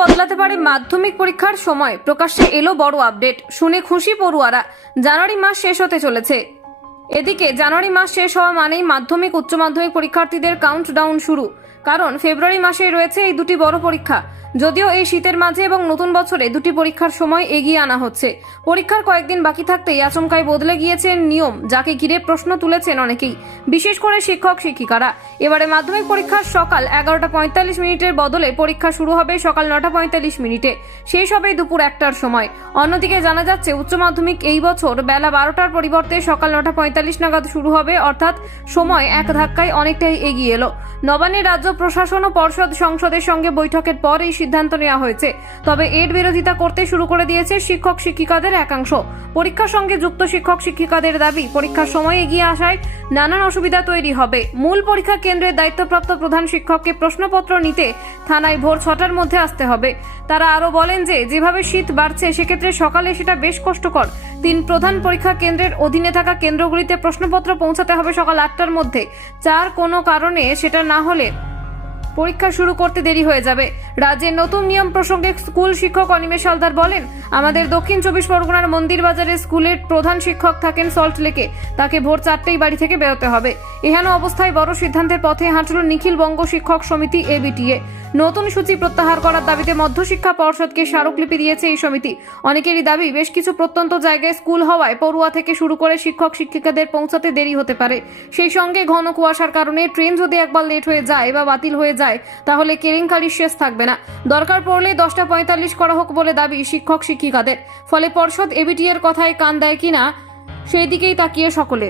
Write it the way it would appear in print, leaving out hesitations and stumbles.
বদলাতে পারে মাধ্যমিক পরীক্ষার সময়। প্রকাশ্যে এলো বড় আপডেট, শুনে খুশি পড়ুয়ারা। জানুয়ারি মাস শেষ হতে চলেছে। এদিকে জানুয়ারি মাস শেষ হওয়া মানেই মাধ্যমিক উচ্চ মাধ্যমিক পরীক্ষার্থীদের কাউন্টডাউন শুরু। কারণ ফেব্রুয়ারি মাসে রয়েছে এই দুটি বড় পরীক্ষা। যদিও এই শীতের মাঝে এবং নতুন বছরে দুটি পরীক্ষার সময় এগিয়ে আনা হচ্ছে। পরীক্ষার কয়েকদিন বাকি থাকতেই আচমকাই বদলে গিয়েছে নিয়ম, যাকে ঘিরে প্রশ্ন তুলেছেন অনেকেই, বিশেষ করে শিক্ষক শিক্ষিকারা। এবারে মাধ্যমিক পরীক্ষার সকাল 11:45 বদলে পরীক্ষা শুরু হবে সকাল 9:45। শেষ হবে দুপুর 1টার সময়। অন্যদিকে জানা যাচ্ছে উচ্চ মাধ্যমিক এই বছর বেলা 12টার পরিবর্তে সকাল 9:45 নাগাদ শুরু হবে, অর্থাৎ সময় এক ধাক্কায় অনেকটাই এগিয়ে এলো। নবান্নের রাজ্য প্রশাসন ও পর্ষদ সংসদের সঙ্গে বৈঠকের পর এই সিদ্ধান্ত নেওয়া হয়েছে। তবে এর বিরোধিতা করতে শুরু করে দিয়েছে শিক্ষক শিক্ষিকাদের একাংশ। পরীক্ষার সঙ্গে যুক্ত শিক্ষক শিক্ষিকাদের দাবি, পরীক্ষার সময় এগিয়ে আসায় নানান অসুবিধা তৈরি হবে। মূল পরীক্ষা কেন্দ্রের দায়িত্বপ্রাপ্ত প্রধান শিক্ষককে প্রশ্নপত্র নিতে থানায় ভোর 6টার মধ্যে আসতে হবে। তারা আরো বলেন যে যেভাবে শীত বাড়ছে সেক্ষেত্রে সকালে সেটা বেশ কষ্টকর। প্রধান পরীক্ষা কেন্দ্রের অধীনে থাকা কেন্দ্রগুলিতে প্রশ্নপত্র পৌঁছাতে হবে সকাল 8টার মধ্যে। কোনো কারণে সেটা না হলে পরীক্ষা শুরু করতে দেরি হয়ে যাবে। রাজ্যের নতুন নিয়ম প্রসঙ্গে স্কুল শিক্ষক অনিমেষ হালদার বলেন, আমাদের দক্ষিণ 24 পরগনার মন্দির বাজারে স্কুলের প্রধান শিক্ষক থাকেন সল্ট লেকে। তাকে ভোর 4টেই বাড়ি থেকে বেরোতে হবে। এহেন অবস্থায় বড় সিদ্ধান্তের পথে হাঁটল নিখিল বঙ্গ শিক্ষক সমিতি ABTA। নতুন সূচি প্রত্যাহার করার দাবিতে মধ্যশিক্ষা পর্ষদকে স্মারকলিপি দিয়েছে এই সমিতি। অনেকেরই দাবি, বেশ কিছু প্রত্যন্ত জায়গায় স্কুল হওয়ায় পড়ুয়া থেকে শুরু করে শিক্ষক শিক্ষিকাদের পৌঁছাতে দেরি হতে পারে। সেই সঙ্গে ঘন কুয়াশার কারণে ট্রেন যদি একবার লেট হয়ে যায় বা বাতিল হয়ে যায় তাহলে কেলেঙ্কারির শেষ থাকবে না। দরকার পড়লে 10:45 করা হোক বলে দাবি শিক্ষক শিক্ষিকাদের। ফলে পর্ষদ ABTA এর কথায় কান দেয় কিনা সেই দিকেই তাকিয়ে সকলে।